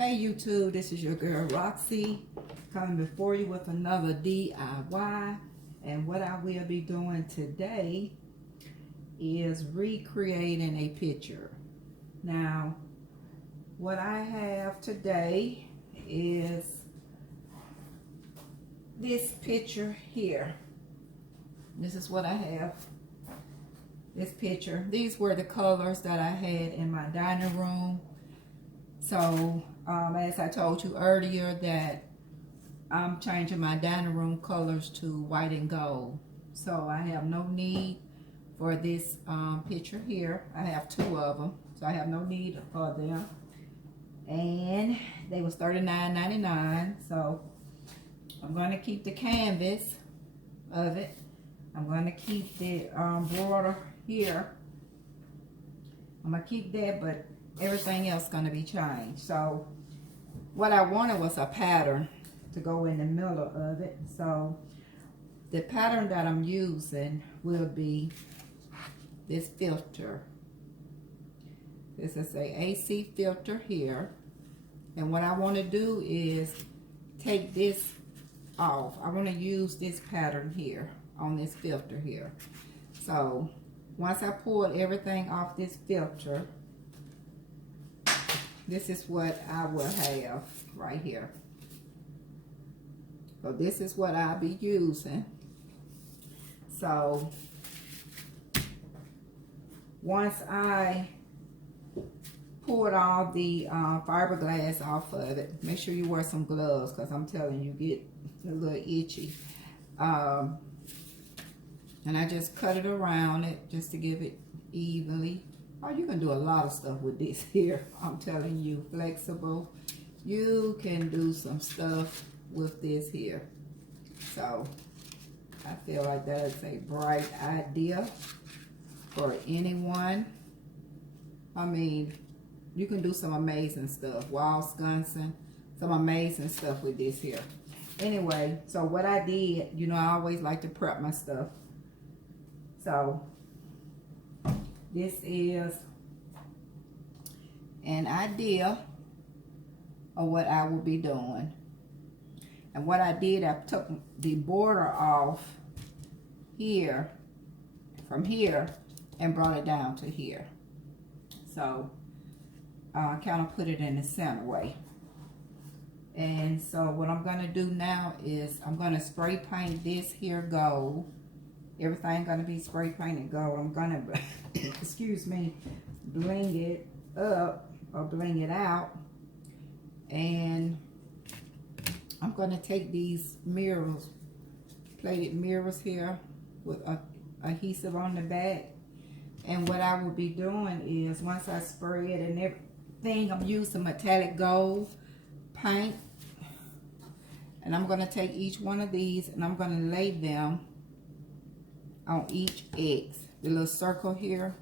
Hey YouTube, this is your girl Roxy coming before you with another DIY. And what I will be doing today is recreating a picture. Now, what I have today is this picture here. This is what I have. This picture. These were the colors that I had in my dining room. So, as I told you earlier, that I'm changing my dining room colors to white and gold. So I have no need for this picture here. I have two of them, so I have no need for them. And they was $39.99. So I'm going to keep the canvas of it. I'm going to keep the border here. I'm going to keep that, but everything else going to be changed. So what I wanted was a pattern to go in the middle of it. So the pattern that I'm using will be this filter. This is a AC filter here. And what I want to do is take this off. I want to use this pattern here on this filter here. So once I pull everything off this filter, this is what I will have right here. So this is what I'll be using. So once I pulled all the fiberglass off of it, make sure you wear some gloves, because I'm telling you, get a little itchy. And I just cut it around it just to give it evenly. Oh, you can do a lot of stuff with this here. I'm telling you, flexible. You can do some stuff with this here. So I feel like that is a bright idea for anyone. I mean, you can do some amazing stuff. Wall sconцing, some amazing stuff with this here. Anyway, so what I did, you know, I always like to prep my stuff. So this is an idea of what I will be doing. And what I did, I took the border off here, from here, and brought it down to here. So I kind of put it in the center way. And so what I'm going to do now is I'm going to spray paint this here gold. Everything going to be spray painted gold. I'm going to, excuse me, bling it up or bling it out. And I'm going to take these mirrors, plated mirrors here with adhesive on the back. And what I will be doing is, once I spray it and everything, I'm using metallic gold paint. And I'm going to take each one of these and I'm going to lay them on each X. The little circle here,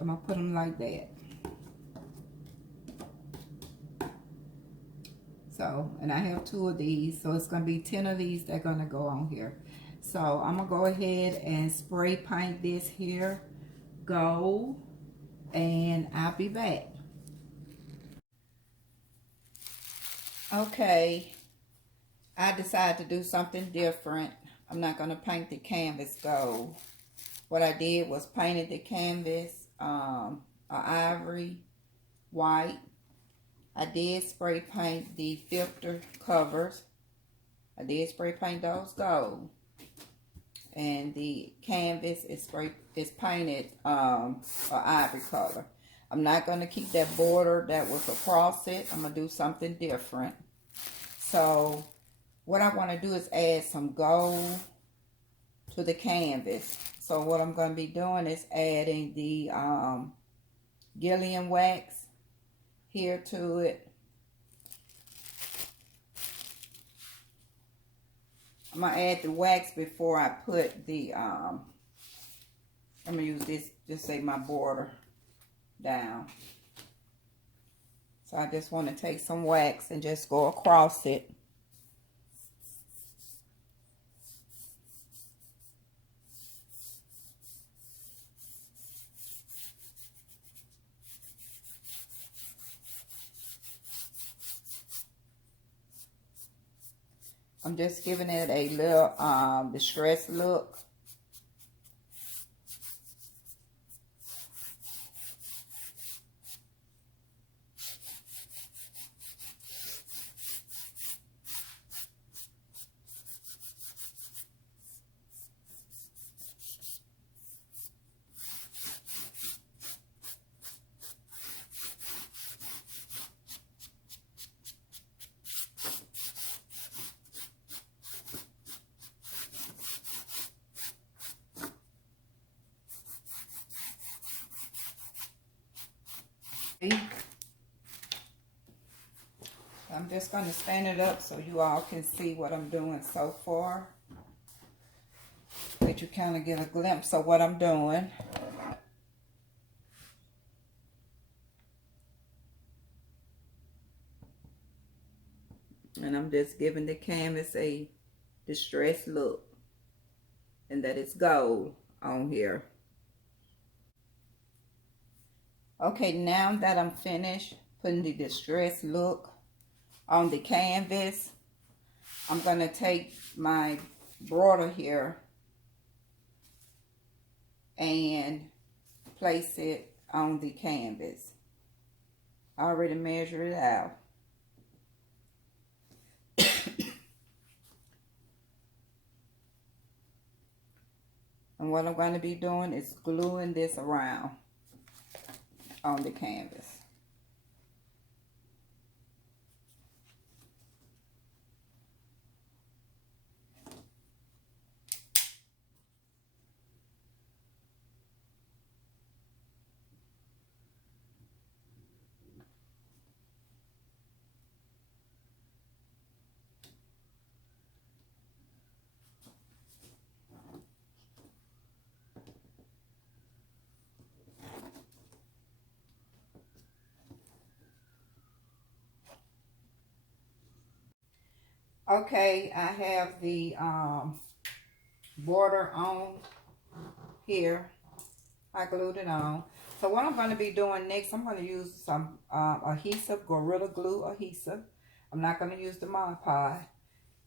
I'm going to put them like that. So, and I have 2 of these, so it's going to be 10 of these that are going to go on here. So I'm going to go ahead and spray paint this here gold, and I'll be back. Okay, I decided to do something different. I'm not going to paint the canvas gold. What I did was painted the canvas ivory white. I did spray paint the filter covers. I did spray paint those gold. And the canvas is painted ivory color. I'm not going to keep that border that was across it. I'm going to do something different. So what I want to do is add some gold to the canvas. So what I'm going to be doing is adding the Gillian wax here to it. I'm going to add the wax before I put the, I'm going to use this, just say my border down. So I just want to take some wax and just go across it. I'm just giving it a little distressed look. I'm just going to stand it up so you all can see what I'm doing so far. That you kind of get a glimpse of what I'm doing. And I'm just giving the canvas a distressed look. And that it's gold on here. Okay, now that I'm finished putting the distressed look on the canvas, I'm going to take my border here and place it on the canvas. I already measured it out. And what I'm going to be doing is gluing this around on the canvas. Okay, I have the border on here. I glued it on. So what I'm going to be doing next, I'm going to use some adhesive, Gorilla Glue adhesive. I'm not going to use the Mod Podge.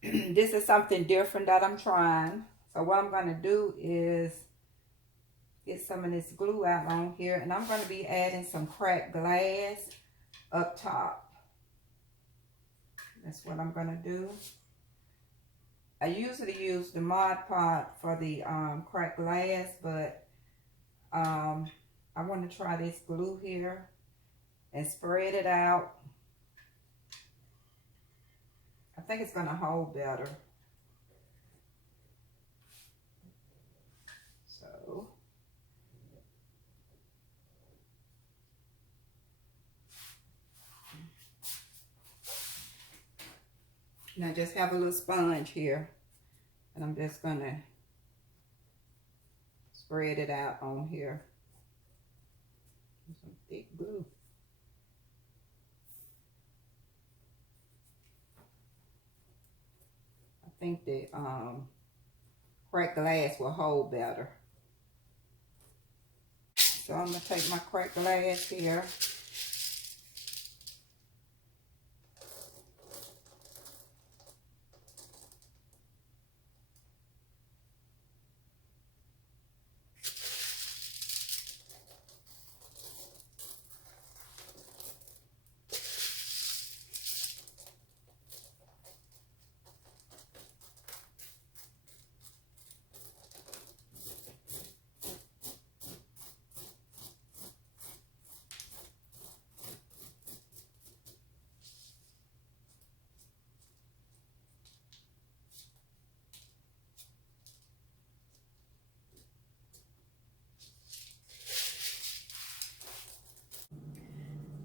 This is something different that I'm trying. So what I'm going to do is get some of this glue out on here. And I'm going to be adding some cracked glass up top. That's what I'm going to do. I usually use the Mod Podge for the cracked glass, but I want to try this glue here and spread it out. I think it's going to hold better. So now I just have a little sponge here, and I'm just going to spread it out on here. Some thick glue. I think the cracked glass will hold better. So I'm going to take my cracked glass here.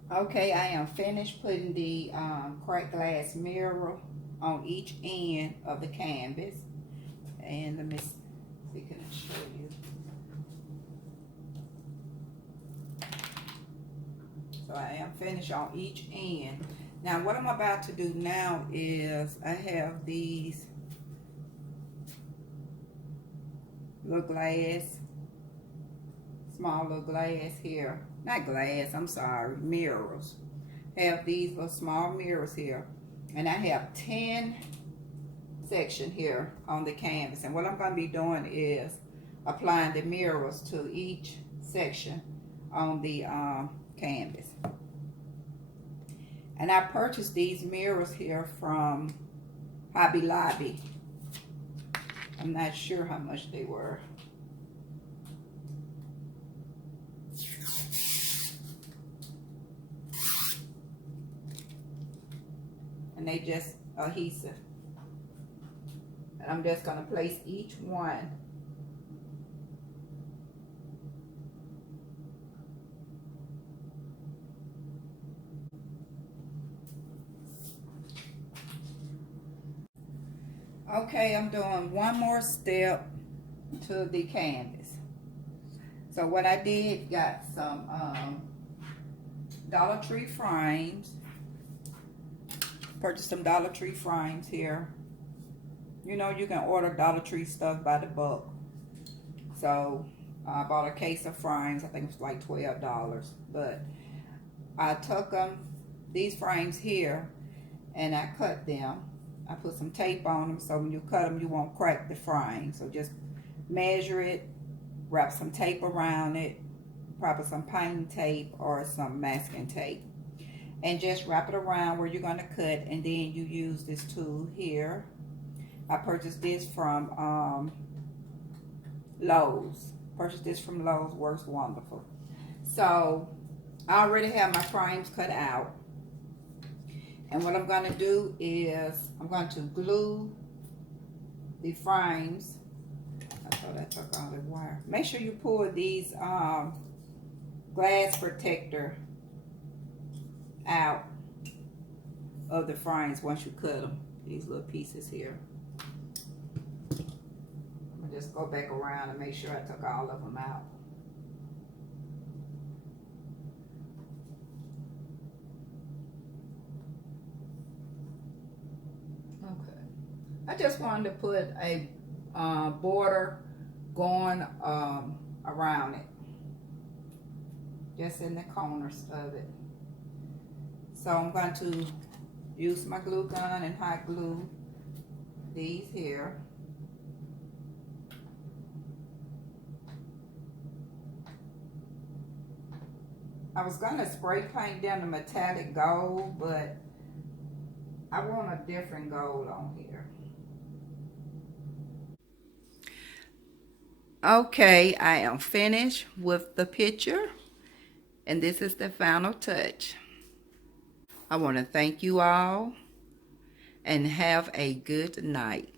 Okay, I am finished putting the cracked glass mirror on each end of the canvas. And let me see, can I show you? So I am finished on each end. Now what I'm about to do now is I have these little glass, small little glass here. Not glass, I'm sorry, mirrors. Have these little small mirrors here. And I have 10 section here on the canvas. And what I'm going to be doing is applying the mirrors to each section on the canvas. And I purchased these mirrors here from Hobby Lobby. I'm not sure how much they were. And they just adhesive. And I'm just going to place each one Okay, I'm doing one more step to the canvas. So what I did, got some Dollar Tree frames. Purchased some Dollar Tree frames here. You know, you can order Dollar Tree stuff by the buck. So I bought a case of frames. I think it was like $12. But I took these frames here, and I cut them. I put some tape on them, so when you cut them, you won't crack the frame. So just measure it, wrap some tape around it, probably some pine tape or some masking tape. And just wrap it around where you're going to cut, and then you use this tool here. I purchased this from Lowe's. Purchased this from Lowe's, works wonderful. So I already have my frames cut out. And what I'm going to do is I'm going to glue the frames. I thought I took all the wire. Make sure you pull these glass protector out of the frames once you cut them. These little pieces here. I'm going to just go back around and make sure I took all of them out. I just wanted to put a border going around it, just in the corners of it. So I'm going to use my glue gun and hot glue these here. I was going to spray paint down the metallic gold, but I want a different gold on here. Okay, I am finished with the picture, and this is the final touch. I want to thank you all and have a good night.